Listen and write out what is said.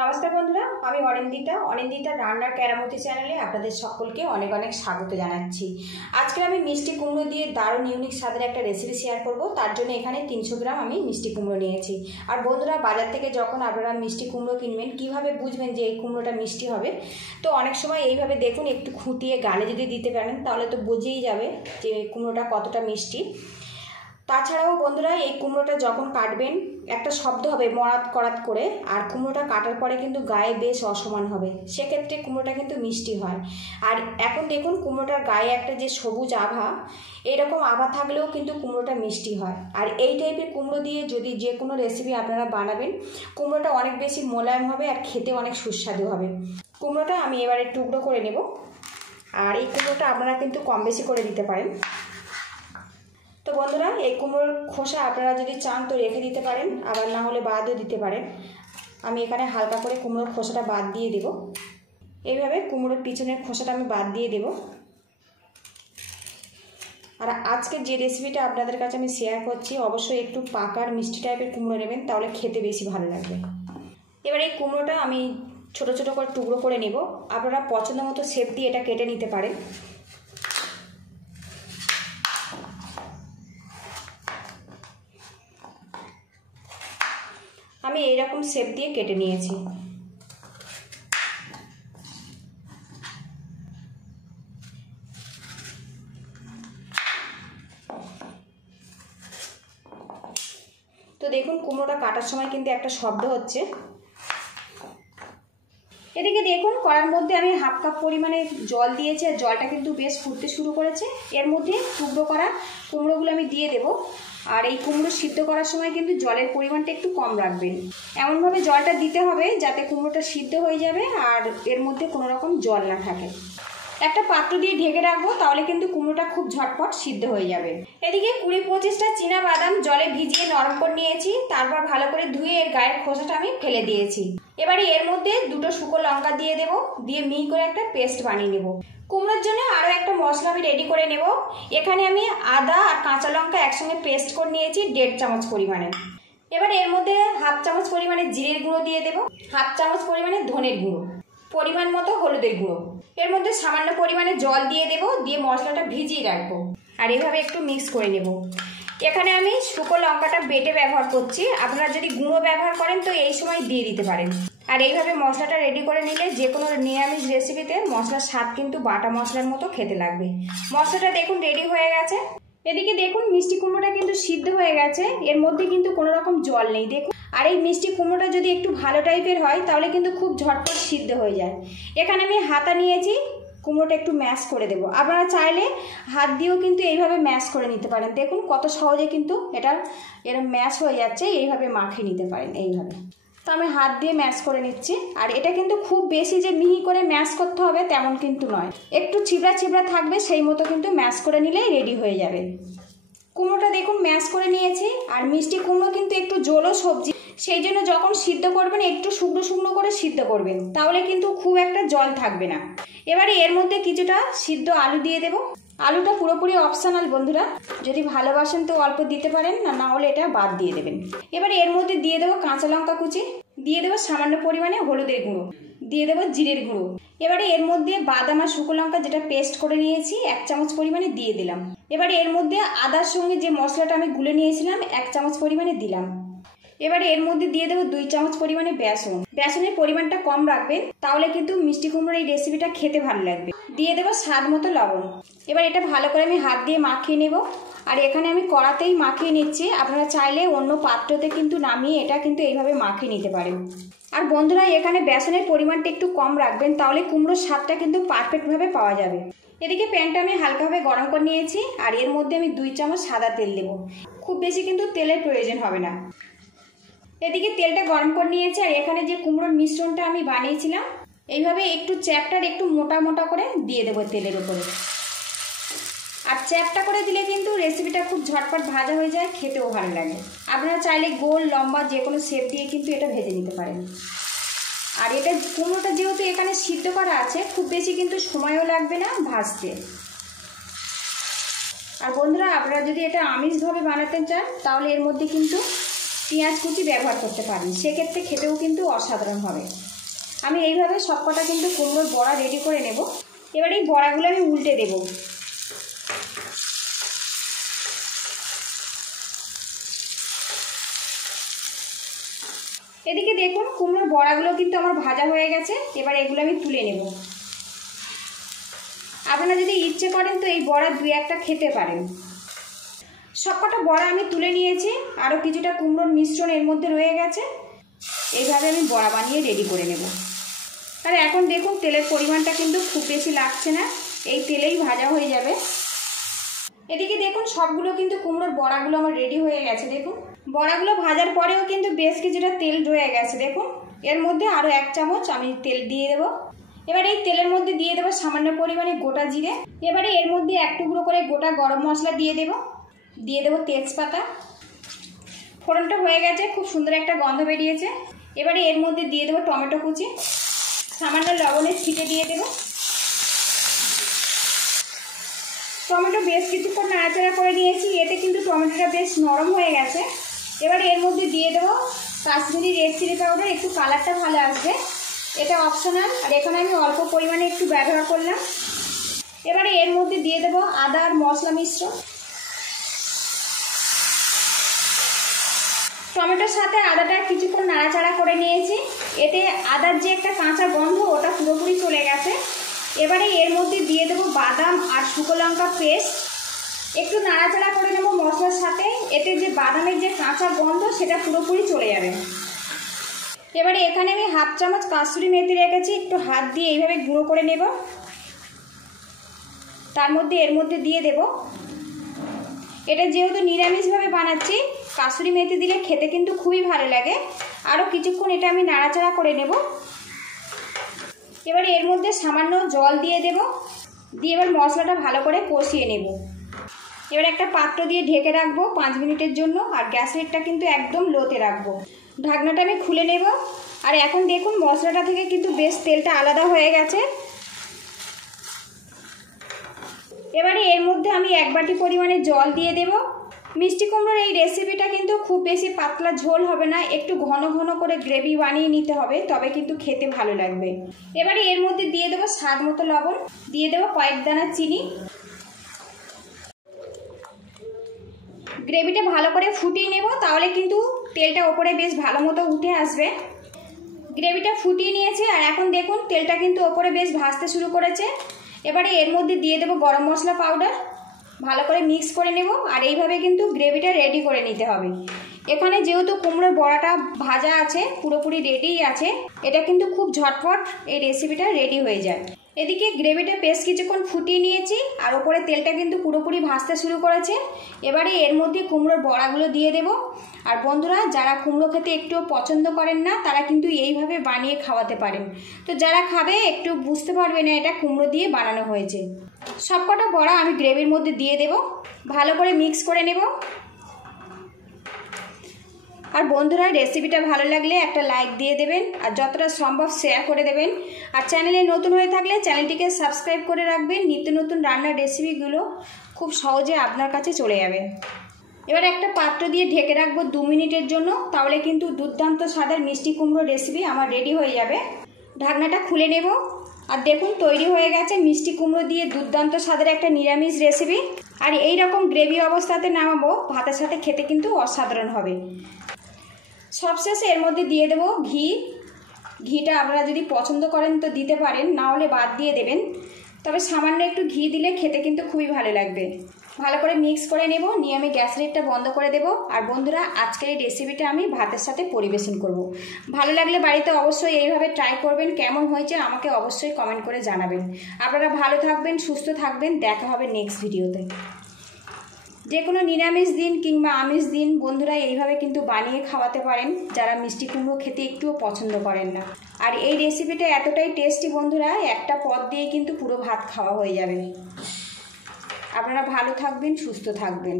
নমস্কার বন্ধুরা, আমি অনিন্দিতা রান্নার কেরামতি চ্যানেলে আপনাদের সকলকে অনেক অনেক স্বাগত জানাচ্ছি। আজকে আমি মিষ্টি কুমড়ো দিয়ে দারুণ ইউনিক স্বাদের একটা রেসিপি শেয়ার করব। তার জন্য এখানে 300 গ্রাম আমি মিষ্টি কুমড়ো নিয়েছি। আর বন্ধুরা, বাজার থেকে যখন আপনারা মিষ্টি কুমড়ো কিনবেন কিভাবে বুঝবেন যে এই কুমড়োটা মিষ্টি হবে? তো অনেক সময় এইভাবে দেখুন, একটু খুঁটিয়ে গালে যদি দিতে পারেন তাহলে তো বুঝেই যাবে যে কুমড়োটা কতটা মিষ্টি। তাছাড়াও বন্ধুরা, এই কুমড়োটা যখন কাটবেন একটা শব্দ হবে মরাত করাত করে, আর কুমড়োটা কাটার পরে কিন্তু গায়ে বেশ অসমান হবে, সেক্ষেত্রে কুমড়োটা কিন্তু মিষ্টি হয়। আর এখন দেখুন, কুমড়োটার গায়ে একটা যে সবুজ আভা, এরকম আভা থাকলেও কিন্তু কুমড়োটা মিষ্টি হয়। আর এই টাইপের কুমড়ো দিয়ে যদি যে কোনো রেসিপি আপনারা বানাবেন, কুমড়োটা অনেক বেশি মোলায়েম হবে আর খেতে অনেক সুস্বাদু হবে। কুমড়োটা আমি এবারে টুকরো করে নেব। আর এই কুমড়োটা আপনারা কিন্তু কম বেশি করে দিতে পারেন। তো বন্ধুরা, এই কুমড়োর খোসা আপনারা যদি চান তো রেখে দিতে পারেন, আবার না হলে বাদও দিতে পারেন। আমি এখানে হালকা করে কুমড়োর খোসাটা বাদ দিয়ে দেব। এইভাবে কুমড়োর পিছনের খোসাটা আমি বাদ দিয়ে দেব। আর আজকে যে রেসিপিটা আপনাদের কাছে আমি শেয়ার করছি, অবশ্যই একটু পাকার মিষ্টি টাইপের কুমড়ো নেবেন, তাহলে খেতে বেশি ভালো লাগবে। এবার এই কুমড়োটা আমি ছোট ছোট করে টুকরো করে নেব। আপনারা পছন্দ মতো শেপ দিয়ে এটা কেটে নিতে পারেন। আমি এইরকম শেপ দিয়ে কেটে নিয়েছি। তো দেখুন, কুমড়োটা কাটার সময় কিন্তু একটা শব্দ হচ্ছে। এদিকে দেখুন, কড়ার মধ্যে আমি হাফ কাপ পরিমাণে জল দিয়েছি, আর জলটা কিন্তু বেশ ফুটতে শুরু করেছে। এর মধ্যে টুকরো করা কুমড়োগুলো আমি দিয়ে দেব। আর এই কুমড়ো সিদ্ধ করার সময় কিন্তু জলের পরিমাণটা একটু কম রাখবেন। এমনভাবে জলটা দিতে হবে যাতে কুমড়োটা সিদ্ধ হয়ে যাবে আর এর মধ্যে কোনো রকম জল না থাকে। একটা পাত্র দিয়ে ঢেকে রাখবো, তাহলে কিন্তু কুমড়োটা খুব ঝটপট সিদ্ধ হয়ে যাবে। এদিকে 20-25টা চীনা বাদাম জলে ভিজিয়ে নরম করে নিয়েছি, তারপর ভালো করে ধুয়ে এর গায়ের খোসাটা আমি ফেলে দিয়েছি। এবারে এর মধ্যে 2টো শুকনো লঙ্কা দিয়ে দেব, দিয়ে মিহি করে একটা পেস্ট বানিয়ে নেব। কুমড়োর জন্য আরও একটা মশলা আমি রেডি করে নেব। এখানে আমি আদা আর কাঁচা লঙ্কা একসঙ্গে পেস্ট করে নিয়েছি 1.5 চামচ পরিমাণে। এবার এর মধ্যে হাফ চামচ পরিমাণে জিরের গুঁড়ো দিয়ে দেব, হাফ চামচ পরিমাণে ধনের গুঁড়ো, পরিমাণ মতো হলুদের গুঁড়ো। এর মধ্যে সামান্য পরিমাণে জল দিয়ে দেব, দিয়ে মশলাটা ভিজিয়ে রাখবো। আর এভাবে একটু মিক্স করে নেব। এখানে আমি শুকনো লঙ্কাটা বেটে ব্যবহার করছি, আপনারা যদি গুঁড়ো ব্যবহার করেন তো এই সময় দিয়ে দিতে পারেন। আর এইভাবে মশলাটা রেডি করে নিলে যে কোনো নিরামিষ রেসিপিতে মশলার স্বাদ কিন্তু বাটা মশলার মতো খেতে লাগবে। মশলাটা দেখুন রেডি হয়ে গেছে। এদিকে দেখুন, মিষ্টি কুমড়োটা কিন্তু সিদ্ধ হয়ে গেছে, এর মধ্যে কিন্তু কোনো রকম জল নেই দেখুন। আর এই মিষ্টি কুমড়োটা যদি একটু ভালো টাইপের হয় তাহলে কিন্তু খুব ঝটপট সিদ্ধ হয়ে যায়। এখানে আমি হাতা নিয়েছি, কুমড়োটা একটু ম্যাশ করে দেবো। আপনারা চাইলে হাত দিয়েও কিন্তু এইভাবে ম্যাশ করে নিতে পারেন। দেখুন কত সহজে কিন্তু এটা এরকম ম্যাশ হয়ে যাচ্ছে, এইভাবে মাখিয়ে নিতে পারেন এইভাবে। তো আমি হাত দিয়ে ম্যাশ করে নিচ্ছি। আর এটা কিন্তু খুব বেশি যে মিহি করে ম্যাশ করতে হবে তেমন কিন্তু নয়, একটু ছিবড়া ছিবড়া থাকবে সেই মতো কিন্তু ম্যাশ করে নিলেই রেডি হয়ে যাবে। কুমড়োটা দেখুন ম্যাশ করে নিয়েছি। আর মিষ্টি কুমড়ো কিন্তু একটু জোলও সবজি, সেই জন্য যখন সিদ্ধ করবেন একটু শুকনো শুকনো করে সিদ্ধ করবেন, তাহলে কিন্তু খুব একটা জল থাকবে না। এবারে এর মধ্যে কিছুটা সিদ্ধ আলু দিয়ে দেব। আলুটা পুরোপুরি অপশনাল বন্ধুরা, যদি ভালোবাসেন তো অল্প দিতে পারেন, না হলে এটা বাদ দিয়ে দেবেন। এবারে এর মধ্যে দিয়ে দেবো কাঁচা লঙ্কা কুচি, দিয়ে দেবো সামান্য পরিমাণে হলুদের গুঁড়ো, দিয়ে দেবো জিরের গুঁড়ো। এবারে এর মধ্যে বাদাম আর শুকনো লঙ্কা যেটা পেস্ট করে নিয়েছি 1 চামচ পরিমাণে দিয়ে দিলাম। এবারে এর মধ্যে আদার সঙ্গে যে মশলাটা আমি গুলে নিয়েছিলাম 1 চামচ পরিমাণে দিলাম। এবারে এর মধ্যে দিয়ে দেবো 2 চামচ পরিমাণে বেসন। বেসনের পরিমাণটা কম রাখবেন, তাহলে কিন্তু মিষ্টি কুমড়োর এই রেসিপিটা খেতে ভালো লাগবে। দিয়ে দেবো স্বাদ মতো লবণ। এবার এটা ভালো করে আমি হাত দিয়ে মাখিয়ে নেব। আর এখানে আমি কড়াতেই মাখিয়ে নিচ্ছি, আপনারা চাইলে অন্য পাত্রতে কিন্তু নামিয়ে এটা কিন্তু এইভাবে মাখিয়ে নিতে পারেন। আর বন্ধুরা, এখানে বেসনের পরিমাণটা একটু কম রাখবেন, তাহলে কুমড়োর স্বাদটা কিন্তু পারফেক্টভাবে পাওয়া যাবে। এদিকে প্যানটা আমি হালকাভাবে গরম করে নিয়েছি, আর এর মধ্যে আমি 2 চামচ সাদা তেল দেব। খুব বেশি কিন্তু তেলের প্রয়োজন হবে না। এদিকে তেলটা গরম করে নিয়েছি, আর এখানে যে কুমড়োর মিশ্রণটা আমি বানিয়েছিলাম এইভাবে একটু চ্যাপটার একটু মোটা মোটা করে দিয়ে দেবো তেলের উপরে। আর চ্যাপটা করে দিলে কিন্তু রেসিপিটা খুব ঝটপট ভাজা হয়ে যায়, খেতেও ভালো লাগে। আপনারা চাইলে গোল লম্বা যে কোনো শেপ দিয়ে কিন্তু এটা ভেজে নিতে পারেন। আর এটা কুমড়োটা যেহেতু এখানে সিদ্ধ করা আছে, খুব বেশি কিন্তু সময়ও লাগবে না ভাজতে। আর বন্ধুরা, আপনারা যদি এটা আমিষভাবে বানাতে চান তাহলে এর মধ্যে কিন্তু পেঁয়াজ কুচি ব্যবহার করতে পারেন, সেক্ষেত্রে খেতেও কিন্তু অসাধারণ হবে। আমি এইভাবে সবকটা কিন্তু কুমড়োর বড়া রেডি করে নেব। এবার এই বড়াগুলো আমি উল্টে দেব। এদিকে দেখুন কুমড়োর বড়াগুলো কিন্তু আমার ভাজা হয়ে গেছে। এবার এগুলো আমি তুলে নেব। আপনারা যদি ইচ্ছে করেন তো এই বড়া 2-1টা খেতে পারেন। সবকটা বড়া আমি তুলে নিয়েছি, আরও কিছুটা কুমড়োর মিশ্রণ এর মধ্যে রয়ে গেছে। এইভাবে আমি বড়া বানিয়ে রেডি করে নেব। আর এখন দেখুন তেলের পরিমাণটা কিন্তু খুব বেশি লাগছে না, এই তেলেই ভাজা হয়ে যাবে। এদিকে দেখুন সবগুলো কিন্তু কুমড়োর বড়াগুলো আমার রেডি হয়ে গেছে। দেখুন বড়াগুলো ভাজার পরেও কিন্তু বেশ কিছুটা তেল রয়ে গেছে। দেখুন এর মধ্যে আরও 1 চামচ আমি তেল দিয়ে দেবো। এবার এই তেলের মধ্যে দিয়ে দেবো সামান্য পরিমাণে গোটা জিরে। এবারে এর মধ্যে 1 টুকরো করে গোটা গরম মশলা দিয়ে দেবো তেজপাতা। ফোড়নটা হয়ে গেছে, খুব সুন্দর একটা গন্ধ বেরিয়েছে। এবারে এর মধ্যে দিয়ে দেবো টমেটো কুচি, সামান্য লবণের ছিটে দিয়ে দেবো। টমেটো বেশ কিছুক্ষণ নাড়াচাড়া করে নিয়েছি, এতে কিন্তু টমেটোটা বেশ নরম হয়ে গেছে। এবারে এর মধ্যে দিয়ে দেবো কাশ্মীরি রেড চিলি পাউডার, একটু কালারটা ভালো আসবে, এটা অপশনাল। আর এখানে আমি অল্প পরিমাণে একটু ব্যবহার করলাম। এবারে এর মধ্যে দিয়ে দেবো আদা আর মশলা মিশ্রণ। টমেটোর সাথে আদাটা কিছুক্ষণ নাড়াচাড়া করে নিয়েছি, এতে আদার যে একটা কাঁচা গন্ধ ওটা পুরোপুরি চলে গেছে। এবারে এর মধ্যে দিয়ে দেবো বাদাম আর শুকনো লঙ্কা পেস্ট, একটু নাড়াচাড়া করে নেবো মশলার সাথে, এতে যে বাদামের যে কাঁচা গন্ধ সেটা পুরোপুরি চলে যাবে। এবারে এখানে আমি 1/2 চামচ কাসুরি মেথি রেখেছি, একটু হাত দিয়ে এইভাবে গুঁড়ো করে নেব। তার মধ্যে এর মধ্যে দিয়ে দেব, এটা যেহেতু নিরামিষভাবে বানাচ্ছি কাসুরি মেথি দিলে খেতে কিন্তু খুবই ভালো লাগে। আরও কিছুক্ষণ এটা আমি নাড়াচাড়া করে নেব। এবারে এর মধ্যে সামান্য জল দিয়ে দেব, দিয়ে এবার মশলাটা ভালো করে কষিয়ে নেব। এবার একটা পাত্র দিয়ে ঢেকে রাখবো 5 মিনিটের জন্য, আর গ্যাস রেটটা কিন্তু একদম লোতে রাখবো। ঢাকনাটা আমি খুলে নেব। আর এখন দেখুন মশলাটা থেকে কিন্তু বেশ তেলটা আলাদা হয়ে গেছে। এবারে এর মধ্যে আমি 1 বাটি পরিমাণে জল দিয়ে দেব। মিষ্টি কুমড়োর এই রেসিপিটা কিন্তু খুব বেশি পাতলা ঝোল হবে না, একটু ঘন ঘন করে গ্রেভি বানিয়ে নিতে হবে, তবে কিন্তু খেতে ভালো লাগবে। এবারে এর মধ্যে দিয়ে দেবো স্বাদ মতো লবণ, দিয়ে দেবো কয়েক দানা চিনি। গ্রেভিটা ভালো করে ফুটিয়ে নেব, তাহলে কিন্তু তেলটা ওপরে বেশ ভালো মতো উঠে আসবে। গ্রেভিটা ফুটিয়ে নিয়েছে, আর এখন দেখুন তেলটা কিন্তু ওপরে বেশ ভাজতে শুরু করেছে। এবারে এর মধ্যে দিয়ে দেবো গরম মশলা পাউডার, ভালো করে মিক্স করে নেব। আর এইভাবে কিন্তু গ্রেভিটা রেডি করে নিতে হবে। এখানে যেহেতু কুমড়োর বড়াটা ভাজা আছে, পুরোপুরি রেডিই আছে, এটা কিন্তু খুব ঝটপট এই রেসিপিটা রেডি হয়ে যায়। এদিকে গ্রেভিটা বেশ কিছুক্ষণ ফুটিয়ে নিয়েছি, আর ওপরে তেলটা কিন্তু পুরোপুরি ভাজতে শুরু করেছে। এবারে এর মধ্যে কুমড়োর বড়াগুলো দিয়ে দেব। আর বন্ধুরা যারা কুমড়ো খেতে একটুও পছন্দ করেন না, তারা কিন্তু এইভাবে বানিয়ে খাওয়াতে পারেন। তো যারা খাবে একটু বুঝতে পারবে না এটা কুমড়ো দিয়ে বানানো হয়েছে। সবকটা বড়া আমি গ্রেভির মধ্যে দিয়ে দেব, ভালো করে মিক্স করে নেব। আর বন্ধুরা রেসিপিটা ভালো লাগলে একটা লাইক দিয়ে দেবেন, আর যতটা সম্ভব শেয়ার করে দেবেন। আর চ্যানেলে নতুন হয়ে থাকলে চ্যানেলটিকে সাবস্ক্রাইব করে রাখবেন, নিত্য নতুন রান্নার রেসিপিগুলো খুব সহজে আপনার কাছে চলে যাবে। এবার একটা পাত্র দিয়ে ঢেকে রাখবো 2 মিনিটের জন্য, তাহলে কিন্তু দুর্দান্ত স্বাদের মিষ্টি কুমড়ো রেসিপি আমার রেডি হয়ে যাবে। ঢাকনাটা খুলে নেব, আর দেখুন তৈরি হয়ে গেছে মিষ্টি কুমড়ো দিয়ে দুর্দান্ত স্বাদের একটা নিরামিষ রেসিপি। আর এই রকম গ্রেভি অবস্থাতে নামাবো, ভাতের সাথে খেতে কিন্তু অসাধারণ হবে। সবশেষে এর মধ্যে দিয়ে দেবো ঘি। ঘিটা আপনারা যদি পছন্দ করেন তো দিতে পারেন, না হলে বাদ দিয়ে দেবেন, তবে সামান্য একটু ঘি দিলে খেতে কিন্তু খুবই ভালো লাগবে। ভালো করে মিক্স করে নেব, নিয়ে আমি গ্যাস রেটটা বন্ধ করে দেব। আর বন্ধুরা আজকের এই রেসিপিটা আমি ভাতের সাথে পরিবেশন করব। ভালো লাগলে বাড়িতে অবশ্যই এইভাবে ট্রাই করবেন, কেমন হয়েছে আমাকে অবশ্যই কমেন্ট করে জানাবেন। আপনারা ভালো থাকবেন, সুস্থ থাকবেন, দেখা হবে নেক্সট ভিডিওতে। যে কোনো নিরামিষ দিন কিংবা আমিষ দিন বন্ধুরা এইভাবে কিন্তু বানিয়ে খাওয়াতে পারেন, যারা মিষ্টি কুমড়ো খেতে একটুও পছন্দ করেন না। আর এই রেসিপিটা এতটাই টেস্টি বন্ধুরা, একটা পদ দিয়ে কিন্তু পুরো ভাত খাওয়া হয়ে যাবে। আপনারা ভালো থাকবেন, সুস্থ থাকবেন।